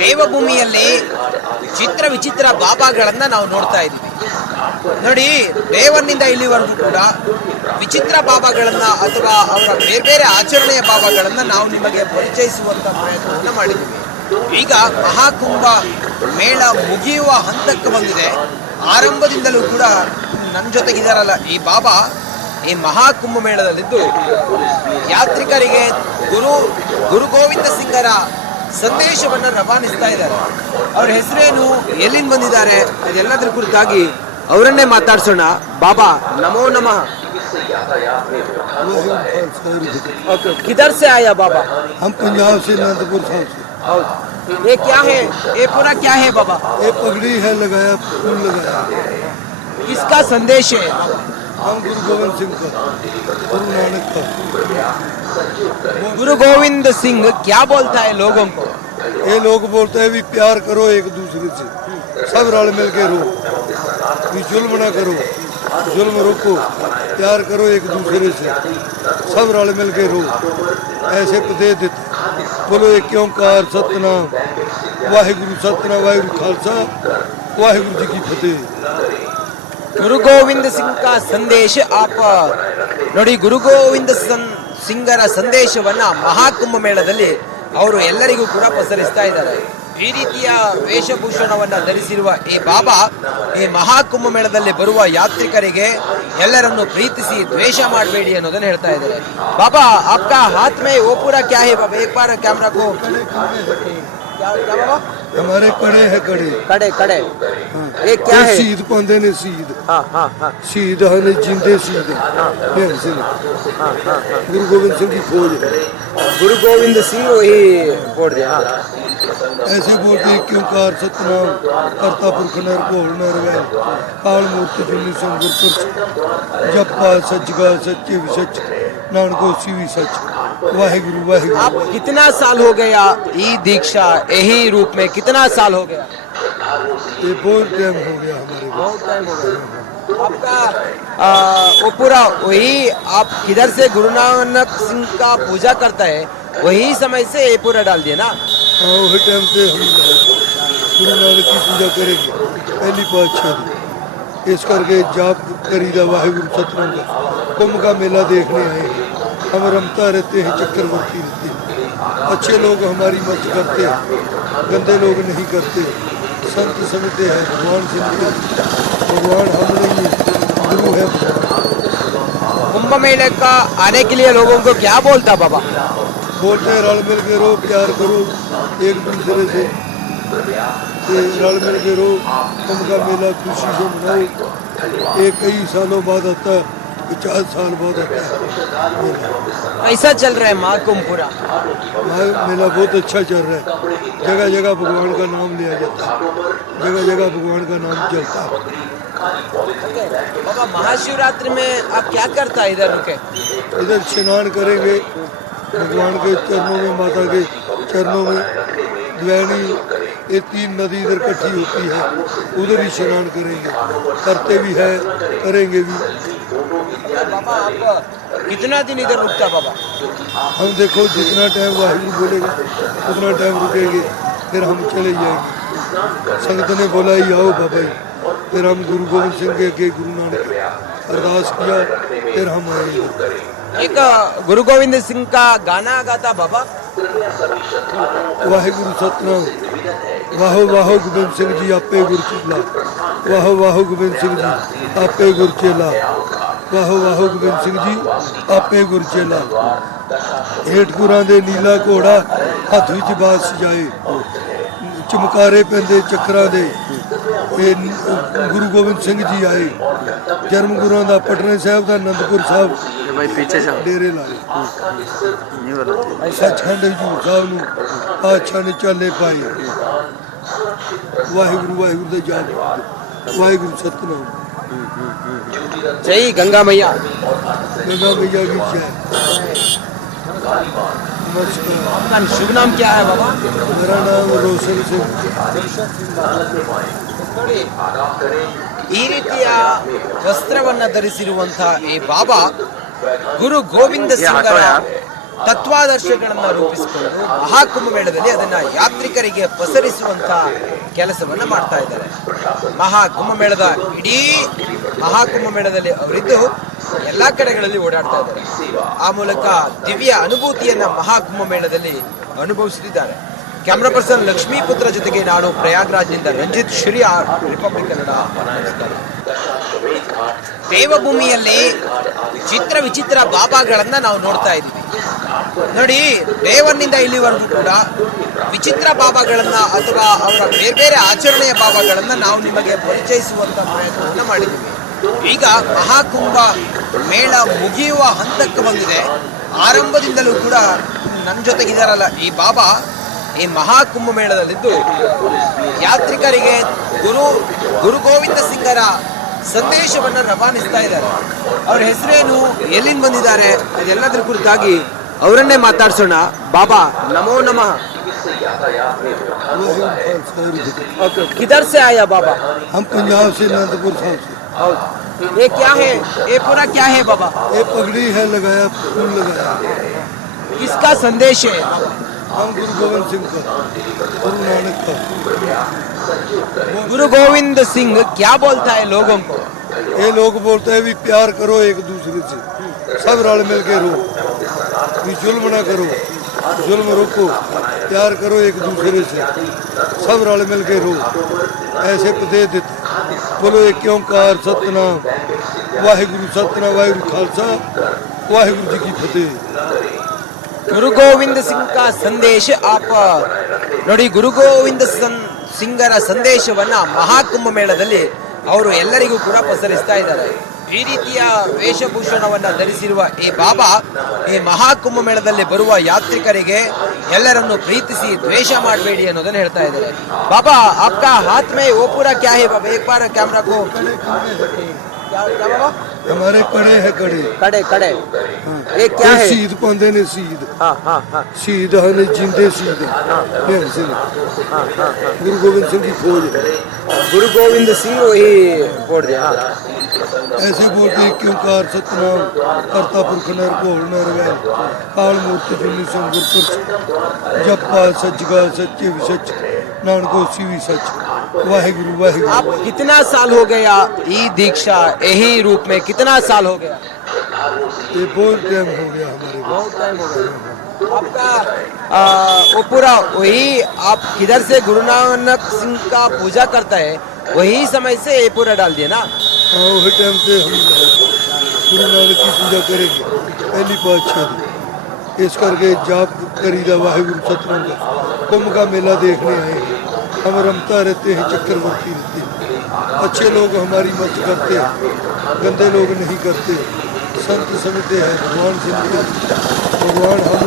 ದೇವಭೂಮಿಯಲ್ಲಿ ಚಿತ್ರ ವಿಚಿತ್ರ ಬಾಬಾಗಳನ್ನ ನಾವು ನೋಡ್ತಾ ಇದ್ದೀವಿ. ನೋಡಿ, ದೇವನಿಂದ ಇಲ್ಲಿವರೆಗೂ ಕೂಡ ವಿಚಿತ್ರ ಬಾಬಾಗಳನ್ನ ಅಥವಾ ಅವರ ಬೇರೆ ಬೇರೆ ಆಚರಣೆಯ ಬಾಬಾಗಳನ್ನ ನಾವು ನಿಮಗೆ ಪರಿಚಯಿಸುವಂತ ಪ್ರಯತ್ನವನ್ನು ಮಾಡಿದ್ದೀವಿ. ಈಗ ಮಹಾಕುಂಭ ಮೇಳ ಮುಗಿಯುವ ಹಂತಕ್ಕೆ ಬಂದಿದೆ. ಆರಂಭದಿಂದಲೂ ಕೂಡ ನನ್ನ ಜೊತೆಗಿದಾರಲ್ಲ ಈ ಬಾಬಾ ಈ ಮಹಾಕುಂಭ ಮೇಳದಲ್ಲಿದ್ದು ಯಾತ್ರಿಕರಿಗೆ ಗುರು ಗೋವಿಂದ ಸಿಂಗರ ಸಂದೇಶವನ್ನು ರವಾನಿಸ್ತಾ ಇದ್ದಾರೆ. ಅವ್ರ ಹೆಸರೇನು, ಎಲ್ಲಿಂದ ಬಂದಿದ್ದಾರೆ, ಅದೆಲ್ಲದರ ಕುರಿತಾಗಿ ಅವರನ್ನೇ ಮಾತಾಡ್ಸೋಣ. ಬಾಬಾ ನಮೋ ನಮಃ. किधर से आया बाबा? हम पंजाब से, अनंतपुर साहब से। ये क्या है, ये पूरा क्या है बाबा? ये पगड़ी है, लगाया फूल लगाया। किसका संदेश है? हम गुरु गोविंद सिंह का, गुरु नानक का। गुरु गोविंद सिंह क्या बोलता है लोगों को? ये लोग बोलते हैं भी प्यार करो एक दूसरे से, सब रल मिल के रहो, भी जुल्म ना करो, जुल्म रोको, प्यार करो एक दूसरे से, सब रल मिल के रहो, ऐसे उपदेश देते। बोलो एक ओंकार सतनाम वाहिगुरु, सतनाम वाहिगुरु खालसा वाहिगुरु जी की फतेह। ಗುರು ಗೋವಿಂದ ಸಿಂಗ್ ಕಾ ಸಂದೇಶ ಆಪ ನೋಡಿ. ಗುರು ಗೋವಿಂದ ಸಿಂಗರ ಸಂದೇಶವನ್ನ ಮಹಾಕುಂಭ ಮೇಳದಲ್ಲಿ ಅವರು ಎಲ್ಲರಿಗೂ ಕೂಡ ಪಸರಿಸ್ತಾ ಇದ್ದಾರೆ. ಈ ರೀತಿಯ ವೇಷಭೂಷಣವನ್ನ ಧರಿಸಿರುವ ಈ ಬಾಬಾ ಈ ಮಹಾಕುಂಭ ಮೇಳದಲ್ಲಿ ಬರುವ ಯಾತ್ರಿಕರಿಗೆ ಎಲ್ಲರನ್ನು ಪ್ರೀತಿಸಿ ದ್ವೇಷ ಮಾಡಬೇಡಿ ಅನ್ನೋದನ್ನ ಹೇಳ್ತಾ ಇದ್ದಾರೆ. ಬಾಬಾ ಆಪ್ಕಾ ಹಾತ್ ಮೇ ಓ ಪೂರಾ ಕ್ಯಾ ಹೈ ಬಾಬಾ? ಏಕ್ ಬಾರ್ ಕ್ಯಾಮರಾ ಕೋ. क्या बाबा? हमारे कड़े है, कड़े कड़े कड़े ये क्या है? शहीद पांदे ने शहीद। हाँ हाँ हाँ शहीद ने जिंदे शहीद गुरु गोविंद सिंह की फौज। गुरु गोविंद सिंह वही बोल दिया। हाँ ऐसे बोलते हैं क्यों कार सतनाम करता पुरख नर घोल नर वैल काल मूर्ति जुनी संगर पुरख जब पाल सच गा सच्चे भी सच नानको सी भी सच वाहिगुरु वाहिगुरु। आप कितना साल हो गया ई दीक्षा यही रूप में? कितना साल हो गया? ये बहुत टाइम हो गया हमारे को। बहुत टाइम हो गया। आपका वो पूरा वही आप किधर से गुरु नानक सिंह का पूजा करता है वही समय से ये पूरा डाल दिया ना? हाँ, वही टाइम से हम गुरु नानक की पूजा करेंगे पहली पातशाही। इस करके जाप करीदा वाहिगुरु सतनाम का। कुंभ का मेला देखने आएंगे, हम रमता रहते हैं, चक्रवर्ती रहते हैं। अच्छे लोग हमारी मदद करते हैं, गंदे लोग नहीं करते। संत समझते हैं, भगवान समझते हैं, भगवान हम नहीं है, गुरु है। कुंभ मेले का आने के लिए लोगों को क्या बोलता बाबा? बोलते हैं रल मिल के रहो, प्यार करो एक दूसरे से, रल मिल के रहो। कुंभ का मेला खुशी से मनाओ। एक कई सालों बाद आता है, 50 साल बाद आता है। कैसा चल रहा है महाकुंभ पूरा? मेला बहुत अच्छा चल रहा है। जगह जगह भगवान का नाम लिया जाता है, जगह जगह भगवान का नाम चलता है। बाबा महाशिवरात्रि में आप क्या करता है इधर रुके? इधर स्नान करेंगे भगवान के चरणों में, माता के चरणों में। द्वैणी ये 3 नदी इधर इकट्ठी होती है, उधर ही स्नान करेंगे, करते भी है, करेंगे भी। बाबा आप कितना दिन इधर रुकता बाबा? हम देखो जितना टाइम वाहिगुरु बोलेगा उतना टाइम रुकेंगे, फिर हम चले जाएंगे। संगत ने बोला ही आओ बाबा जी, फिर हम गुरु गोविंद सिंह के गुरु नानक अरदास किया, फिर हम आएंगे। एक गुरु गोविंद सिंह का गाना गाता बाबा? वाहिगुरु सतनाम वाहो वाहो गोविंद सिंह जी आपे गुर चेला, वाहो वाहो गोविंद सिंह जी आपे गुर चेला, वाहो वाहो गोविंद सिंह जी आपे गुर चेला। हेठ गुरां दे नीला घोड़ा हथ विच बास सजाए, चमकारे पैंदे चक्रां दे गुरु गोविंद सिंह जी आए। जन्म गुरुआं दा पटने साहब दा आनंदपुर साहब डेरे लाए। सचखंड हजूर साहब नूं पातशाह ने चाले पाए। वाहिगुरु वाहिगुरु दे जाप, वाहिगुरु सतनाम। जय गंगा मैया। गंगा मैया की जय। नमस्कार। आपका शुभ नाम क्या है बाबा? मेरा नाम रोशन सिंह। ಈ ರೀತಿಯ ವಸ್ತ್ರವನ್ನ ಧರಿಸಿರುವಂತಹ ಈ ಬಾಬಾ ಗುರು ಗೋವಿಂದ ಸಿಂಗರ ತತ್ವಾದರ್ಶಗಳನ್ನು ರೂಪಿಸಿಕೊಂಡು ಮಹಾಕುಂಭಮೇಳದಲ್ಲಿ ಅದನ್ನ ಯಾತ್ರಿಕರಿಗೆ ಪಸರಿಸುವಂತ ಕೆಲಸವನ್ನ ಮಾಡ್ತಾ ಇದ್ದಾರೆ. ಮಹಾಕುಂಭಮೇಳದ ಇಡೀ ಮಹಾಕುಂಭಮೇಳದಲ್ಲಿ ಅವರಿದ್ದು ಎಲ್ಲಾ ಕಡೆಗಳಲ್ಲಿ ಓಡಾಡ್ತಾ ಇದ್ದಾರೆ. ಆ ಮೂಲಕ ದಿವ್ಯ ಅನುಭೂತಿಯನ್ನ ಮಹಾಕುಂಭಮೇಳದಲ್ಲಿ ಅನುಭವಿಸುತ್ತಿದ್ದಾರೆ. ಕ್ಯಾಮ್ರಾ ಪರ್ಸನ್ ಲಕ್ಷ್ಮೀಪುತ್ರ ಜೊತೆಗೆ ನಾನು ಪ್ರಯಾಗ್ರಾಜ್ನಿಂದ ರಂಜಿತ್ ಶ್ರೀ ರಿಪಬ್ಲಿಕ್ ಕನ್ನಡ. ದೇವಭೂಮಿಯಲ್ಲಿ ಚಿತ್ರ ವಿಚಿತ್ರ ಬಾಬಾಗಳನ್ನ ನಾವು ನೋಡ್ತಾ ಇದ್ದೀವಿ. ನೋಡಿ, ದೇವನಿಂದ ಇಲ್ಲಿವರೆಗೂ ಕೂಡ ವಿಚಿತ್ರ ಬಾಬಾಗಳನ್ನ ಅಥವಾ ಅವರ ಬೇರೆ ಬೇರೆ ಆಚರಣೆಯ ಬಾಬಾಗಳನ್ನ ನಾವು ನಿಮಗೆ ಪರಿಚಯಿಸುವಂತ ಪ್ರಯತ್ನವನ್ನ ಮಾಡಿದ್ದೀವಿ. ಈಗ ಮಹಾಕುಂಭ ಮೇಳ ಮುಗಿಯುವ ಹಂತಕ್ಕೆ ಬಂದಿದೆ. ಆರಂಭದಿಂದಲೂ ಕೂಡ ನನ್ನ ಜೊತೆಗಿದಾರಲ್ಲ ಈ ಬಾಬಾ ಈ ಮಹಾಕುಂಭ ಮೇಳದಲ್ಲಿದ್ದು ಯಾತ್ರಿಕರಿಗೆ ಗುರು ಗೋವಿಂದ ಸಿಂಗರ ಸಂದೇಶವನ್ನು ರವಾನಿಸ್ತಾ ಇದ್ದಾರೆ. ಅವ್ರ ಹೆಸರೇನು, ಎಲ್ಲಿಂದ ಬಂದಿದ್ದಾರೆ, ಅದೆಲ್ಲದರ ಕುರಿತಾಗಿ ಅವರನ್ನೇ ಮಾತಾಡ್ಸೋಣ. ಬಾಬಾ ನಮೋ ನಮಃ. किधर से आया बाबा? हम पंजाब से अनंतपुर साहब से। ये क्या है, ये पूरा क्या है बाबा? ये पगड़ी है, लगाया फूल लगाया। किसका संदेश है? हम गुरु गोविंद सिंह का, गुरु नानक का। गुरु गोविंद सिंह क्या बोलता है लोगों को? ये लोग बोलते हैं भी प्यार करो एक दूसरे से, सब रल मिल के रहो, भी जुल्म ना करो, जुल्म रोको, प्यार करो एक दूसरे से, सब रल मिल के रहो। ऐसे उपदेश देते। बोलो एक ओंकार सतनाम वाहिगुरु, सतनाम वाहिगुरु खालसा वाहिगुरु जी की फतेह। ಗುರು ಗೋವಿಂದ ಸಿಂಗ್ ಸಂದೇಶ ಆಪ ನೋಡಿ. ಗುರು ಗೋವಿಂದ ಸಿಂಗರ ಸಂದೇಶವನ್ನ ಮಹಾಕುಂಭ ಮೇಳದಲ್ಲಿ ಅವರು ಎಲ್ಲರಿಗೂ ಕೂಡ ಪಸರಿಸ್ತಾ ಇದ್ದಾರೆ. ಈ ರೀತಿಯ ವೇಷಭೂಷಣವನ್ನ ಧರಿಸಿರುವ ಈ ಬಾಬಾ ಈ ಮಹಾಕುಂಭ ಮೇಳದಲ್ಲಿ ಬರುವ ಯಾತ್ರಿಕರಿಗೆ ಎಲ್ಲರನ್ನು ಪ್ರೀತಿಸಿ ದ್ವೇಷ ಮಾಡಬೇಡಿ ಅನ್ನೋದನ್ನ ಹೇಳ್ತಾ ಇದ್ದಾರೆ. ಬಾಬಾ ಆಪ್ಕಾ ಹಾತ್ ಮೇ ವೋ ಪೂರಾ ಕ್ಯಾ ಹೈ ಬಾಬಾ? ಏಕ್ ಬಾರ್ ಕ್ಯಾಮ್ರಾ ಕೋ. क्या बाबा? हमारे कड़े है कड़े कड़े कड़े ये क्या है? शहीद पांदे ने शहीद। हाँ हाँ हाँ शहीद ने जिंदे शहीद भैन सिंह, गुरु गोविंद सिंह की फौज। गुरु गोविंद सिंह वही बोल दिया। हाँ ऐसे बोलते क्यों कार सतनाम करता पुरख नर भोल नर वैल काल मूर्ति जुनी संगुर जप पाल सच गा सच्चे भी सच नानको शिवी सच वाहिगुरु वाहिगुरु। आप कितना साल हो गया ई दीक्षा यही रूप में? कितना साल हो गया? ये बहुत टाइम हो गया हमारे को। बहुत टाइम हो गया। आपका वो पूरा वही आप किधर से गुरु नानक सिंह का पूजा करता है वही समय से ये पूरा डाल दिया ना? हाँ, वही टाइम से हम गुरु नानक की पूजा करेंगे पहली पातशाह। इस करके जाप करीदा वाहिगुरु सतनाम का। कुंभ का मेला देखने आएंगे, हम रमता रहते हैं, चक्रवर्ती रहते हैं। अच्छे लोग हमारी मदद करते हैं, गंदे लोग नहीं करते। संत समझते हैं भगवान, भगवान हम